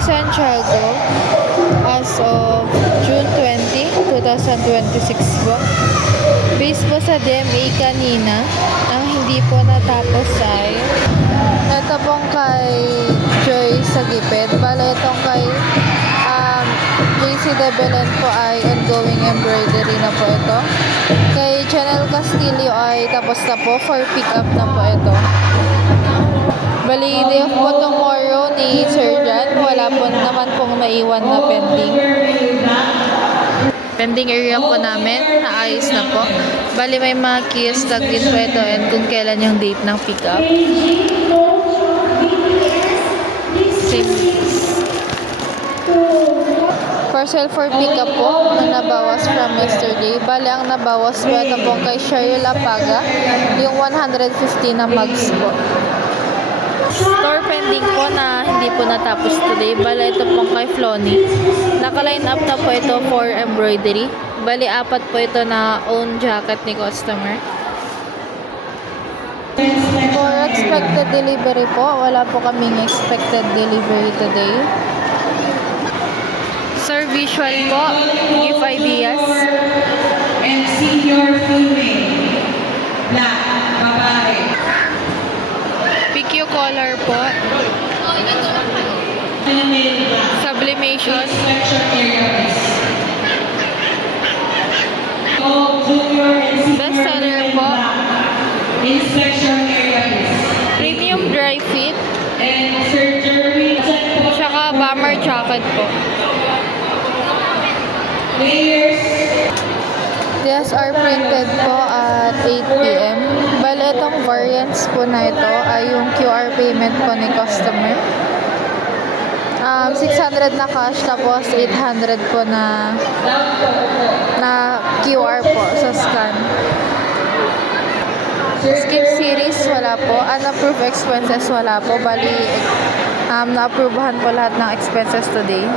Santiago as of June 20, 2026 po. Based po sa DMA kanina, ang hindi po natapos ay ito pong kay Joy sa Gipit. Bale itong kay JC De Belen po ay ongoing embroidery na po ito. Kay Chanel Castillo ay tapos na po, for pick up na po ito. Bali, day off po tomorrow ni Sir Jan. Wala po naman pong maiwan na pending. Pending area po namin, naayos na po. Bali, may mga keys tag din po ito and kung kailan yung date ng pick up. Parcel for pick up po na nabawas from yesterday. Bali, ang nabawas po ito po kay Cheryl Apaga, yung 150 na mugs po. Store pending po na hindi po natapos today. Bali, ito pong kay Flonny. Naka-line up na po ito for embroidery. Bali, 4 po ito na own jacket ni customer. For expected delivery po, wala po kaming expected delivery today. Sir, visual po, give ideas. And senior female, black, babae. PQ color po. Sublimation. Inspection areas. All junior and senior Best seller men po. black. Inspection areas. Premium dry fit. And surgery. Tsaka bomber jacket po. Layers. These are printed po at 8 p.m. Bale, itong variants po na ito ay yung QR payment po ni customer. 600 na cash tapos 800 po na QR po sa scan. Skip series wala po. Unapproved expenses wala po. Bali, na-approvehan po lahat ng expenses today.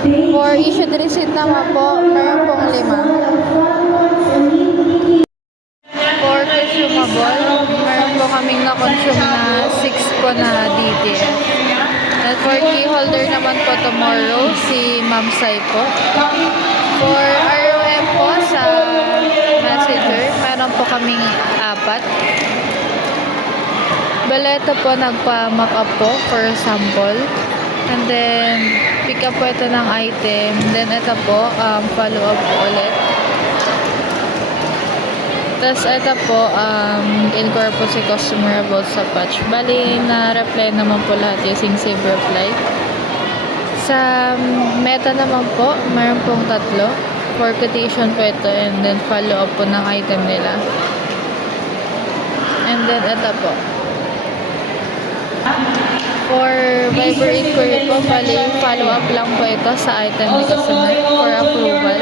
For issued receipt naman po, meron pong 5. For consumable, meron po kaming na-consume na 6 po na DTF. And for key holder naman po tomorrow, si Ma'am Sai po. For ROM po sa Messenger, meron po kaming 4. Baleta po nagpa-mock up po for sample. And then, pick up po ito ng item. Then, ito po, follow up po ulit. Tapos, ito po, inquire po si customer about sa patch. Bali, na-reply naman po lahat using Save Reply. Sa meta naman po, mayroon pong 3. For quotation po ito, and then follow up po ng item nila. And then, ito po. For Viber inquiry po, bali follow up lang po ito sa item ni customer for approval.